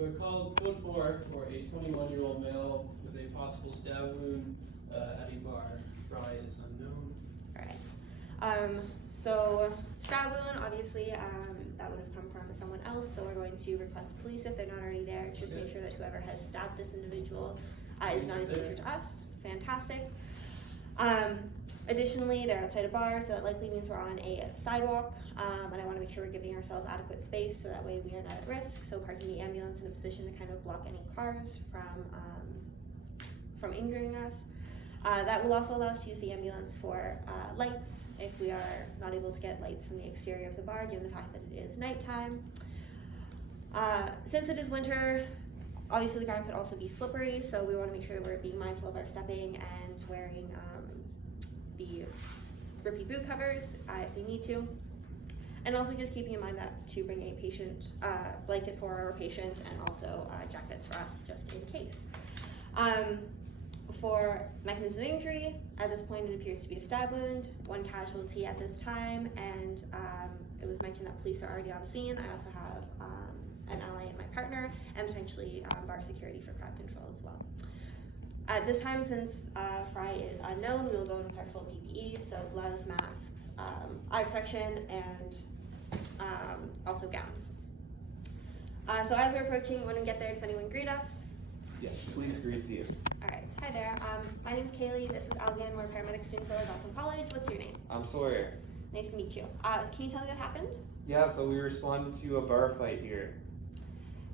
You are called code 4 for a 21-year-old male with a possible stab wound at a bar. Fry is unknown. Alright. So stab wound, obviously, that would have come from someone else, so we're going to request police if they're not already there to just make sure that whoever has stabbed this individual is not a danger to us. Fantastic. Additionally, they're outside a bar, so that likely means we're on a sidewalk, and I want to make sure we're giving ourselves adequate space so that way we are not at risk. So parking the ambulance in a position to kind of block any cars from injuring us. That will also allow us to use the ambulance for lights if we are not able to get lights from the exterior of the bar, given the fact that it is nighttime. Since it is winter, obviously the ground could also be slippery, so we want to make sure that we're being mindful of our stepping and wearing the grippy boot covers if we need to. And also just keeping in mind that to bring a patient blanket for our patient and also jackets for us just in case. For mechanism of injury, at this point it appears to be a stab wound, one casualty at this time, and it was mentioned that police are already on scene. I also have an ally and my partner, and potentially bar security for crowd control as well. At this time, since Fry is unknown, we will go in with our full PPE, so gloves, masks, eye protection, and also gowns. So as we're approaching, when we get there, does anyone greet us? Yes, police greets you. Alright, hi there. My name's Kaylee, this is Algan, we're paramedic students at Algonquin College. What's your name? I'm Sawyer. Nice to meet you. Can you tell me what happened? Yeah, so we responded to a bar fight here.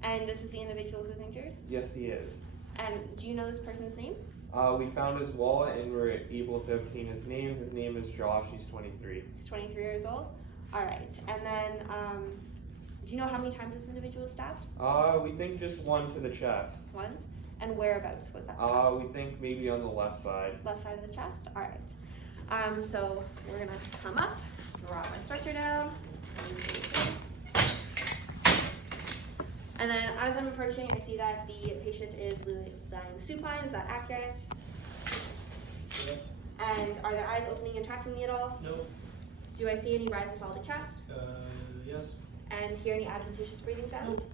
And this is the individual who's injured? Yes, he is. And do you know this person's name? We found his wallet and were able to obtain his name. His name is Josh, he's 23. He's 23 years old? Alright, and then, do you know how many times this individual was stabbed? We think just one to the chest. Once? And whereabouts was that stabbed? We think maybe on the left side. Left side of the chest? Alright. So we're gonna come up, draw my stretcher down. And then as I'm approaching, I see that the patient is lying supine. Is that accurate? Yep. And are their eyes opening and tracking me at all? Nope. Do I see any rise and fall of the chest? Yes. And hear any adventitious breathing sounds? Nope.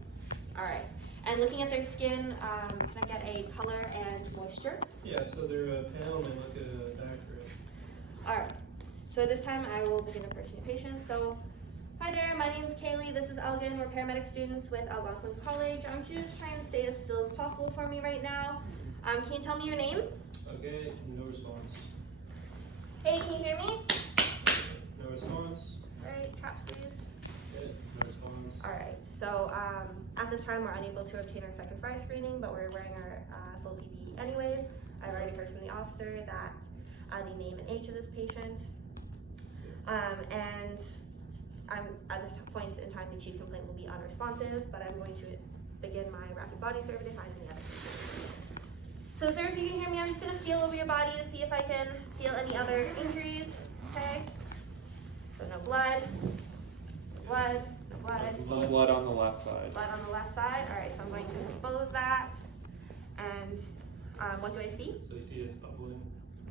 Alright. And looking at their skin, can I get a color and moisture? Yeah, so they're pale and they look accurate. Alright. So this time I will begin approaching the patient. So, hi there, my name is Kaylee. This is Elgin. We're paramedic students with Algonquin College. I'm just trying to stay as still as possible for me right now. Can you tell me your name? Okay, no response. Hey, can you hear me? No response. Alright, traps please. Okay, no response. Alright, so at this time we're unable to obtain our second Fry screening, but we're wearing our full PPE anyways. I've already heard from the officer that the name and age of this patient. And at this point in time, the chief complaint will be unresponsive, but I'm going to begin my rapid body survey to find any other injuries. So sir, if you can hear me, I'm just gonna feel over your body to see if I can feel any other injuries, okay? So no blood, no blood, no blood. Some blood on the left side. Blood on the left side, all right, so I'm going to expose that. And what do I see? So you see it's bubbling.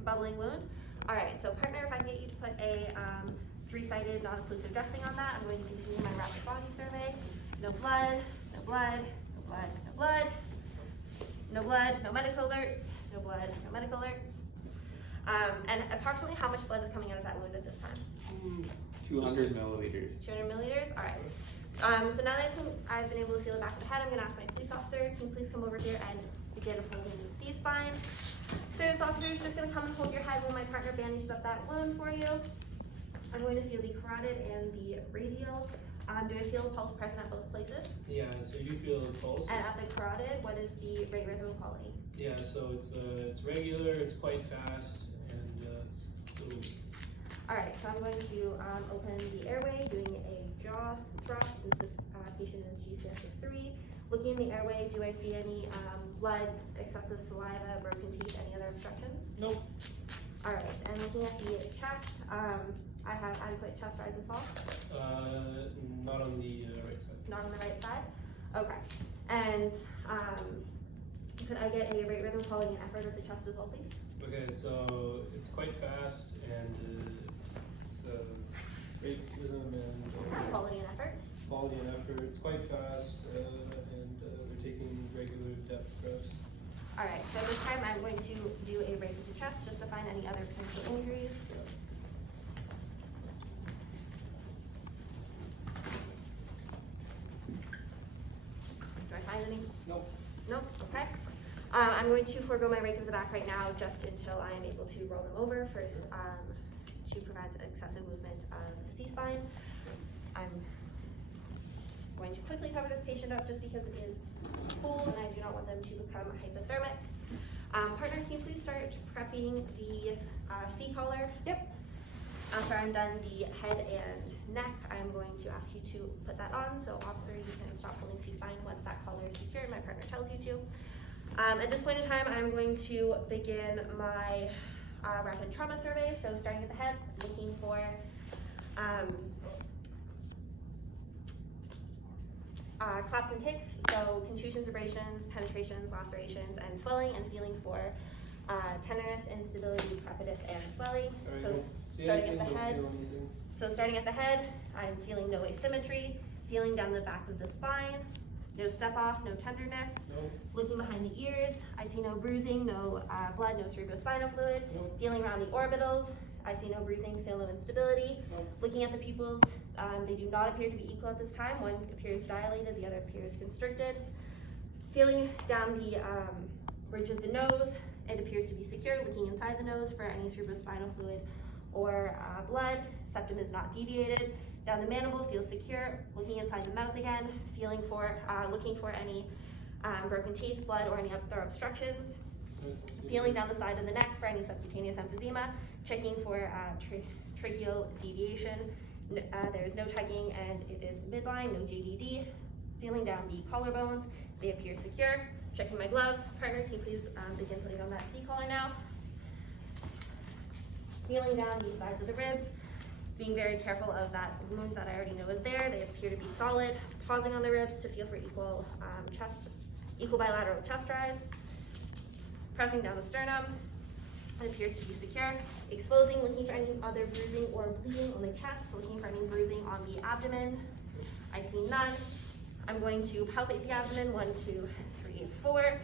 Bubbling wound. All right, so partner, if I can get you to put a three-sided non-occlusive dressing on that, I'm going to continue my rapid body survey. No blood, no blood, no blood, no blood, no blood, no medical alerts, no blood, no medical alerts. And approximately how much blood is coming out of that wound at this time? 200 milliliters. 200 milliliters, all right. So now that I've been able to feel the back of the head, I'm gonna ask my police officer, can you please come over here and begin holding the C-spine. So this officer is just gonna come and hold your head while my partner bandages up that wound for you. I'm going to feel the carotid and the radial. Do I feel a pulse present at both places? Yeah, so you feel the pulse. And at the carotid, what is the rate, rhythm, and quality? Yeah, so it's regular, it's quite fast, and it's little. Alright, so I'm going to open the airway, doing a jaw thrust since this patient is GCS of 3. Looking in the airway, do I see any blood, excessive saliva, broken teeth, any other obstructions? Nope. Alright, and looking at the chest, I have adequate chest rise and fall? Not on the right side. Not on the right side? Okay. And could I get a rate, rhythm, quality, and effort of the chest as well, please? Okay, so it's quite fast, and it's rate, rhythm, and Quality and effort? quality and effort. It's quite fast, and they're taking Alright, so this time I'm going to do a rake of the chest just to find any other potential injuries. Do I find any? Nope. Nope, okay. I'm going to forego my rake of the back right now just until I am able to roll them over first to prevent excessive movement of the C-spine. I'm going to quickly cover this patient up just because it is cool and I do not want them to become hypothermic. Partner, can you please start prepping the C-collar? Yep. After I'm done the head and neck, I'm going to ask you to put that on. So officer, you can stop holding C-spine once that collar is secured. My partner tells you to. At this point in time, I'm going to begin my rapid trauma survey. So starting at the head, looking for claps and ticks, so contusions, abrasions, penetrations, lacerations, and swelling, and feeling for tenderness, instability, crepitus, and swelling. So starting at the head, I'm feeling no asymmetry, feeling down the back of the spine, no step off, no tenderness. Nope. Looking behind the ears, I see no bruising, no blood, no cerebrospinal fluid. Nope. Feeling around the orbitals, I see no bruising, feel no instability. Nope. Looking at the pupils, they do not appear to be equal at this time. One appears dilated, the other appears constricted. Feeling down the bridge of the nose, it appears to be secure. Looking inside the nose for any cerebrospinal fluid or blood, septum is not deviated. Down the mandible, feels secure. Looking inside the mouth again, looking for any broken teeth, blood, or any other obstructions. Feeling down the side of the neck for any subcutaneous emphysema. Checking for tracheal deviation. There is no tugging and it is midline, no JDD. Feeling down the collarbones, they appear secure. Checking my gloves. Partner, can you please begin putting on that C-collar now? Feeling down the sides of the ribs, being very careful of that wound that I already know is there. They appear to be solid. Pausing on the ribs to feel for equal bilateral chest rise. Pressing down the sternum. It appears to be secure. Exposing, looking for any other bruising or bleeding on the chest, looking for any bruising on the abdomen. I see none. I'm going to palpate the abdomen, 1, 2, 3, 4.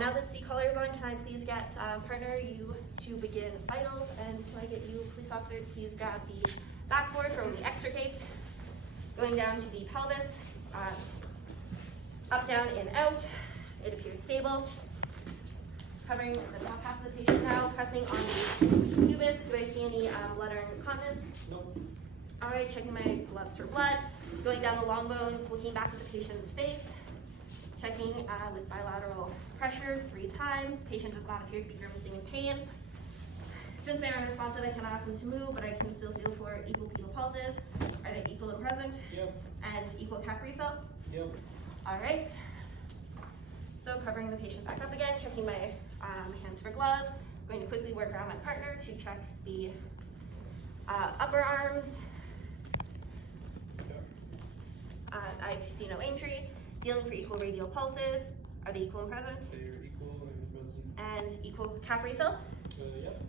Now that C-collar is on, can I please get partner, you to begin vitals, and can I get you, police officer, to please grab the backboard from the extricate, going down to the pelvis, up, down, in, out. It appears stable. Covering the top half of the patient now, pressing on the pubis. Do I see any blood or incontinence? Nope. All right, checking my gloves for blood. Going down the long bones, looking back at the patient's face. Checking with bilateral pressure 3 times. Patient does not appear to be grimacing in pain. Since they are unresponsive, I cannot ask them to move, but I can still feel for equal pedal pulses. Are they equal and present? Yep. And equal cap refill? Yep. All right. So covering the patient back up again, checking my hands for gloves. Going to quickly work around my partner to check the upper arms. Yep. I see no injury. Feeling for equal radial pulses. Are they equal and present? They are equal and present. And equal cap refill? Yep.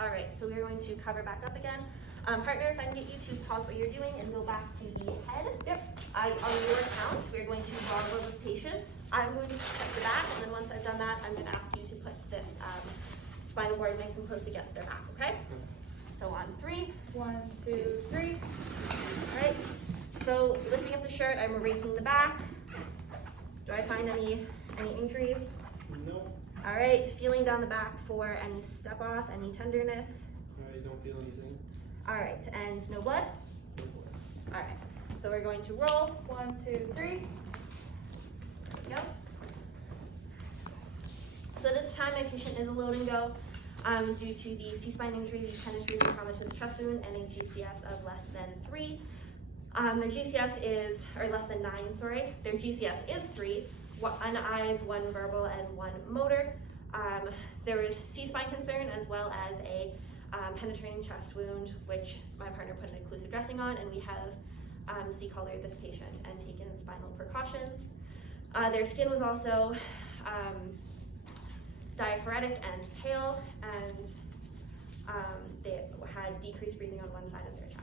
All right, so we're going to cover back up again. Partner, if I can get you to pause what you're doing and go back to the head. Yep. On your count, we're going to bottle this patient. I'm going to check the back, and then once I've done that, I'm going to ask you to put this spinal board nice and close against their back, okay? So on 3. 1, 2, 3. All right, so lifting up the shirt, I'm raking the back. Do I find any injuries? No. All right, feeling down the back for any step off, any tenderness. I don't feel anything. All right, and no blood? No blood. All right, so we're going to roll. 1, 2, 3. Yep. So this time my patient is a load and go due to the C-spine injury, the penetrating trauma to the chest wound, and a GCS of less than 3. Their GCS is, or less than 9, sorry. Their GCS is 3, 1 eyes, 1 verbal, and 1 motor. There is C-spine concern as well as a penetrating chest wound, which my partner put an occlusive dressing on, and we have C-collared this patient and taken spinal precautions. Their skin was also diaphoretic and pale, and they had decreased breathing on one side of their chest.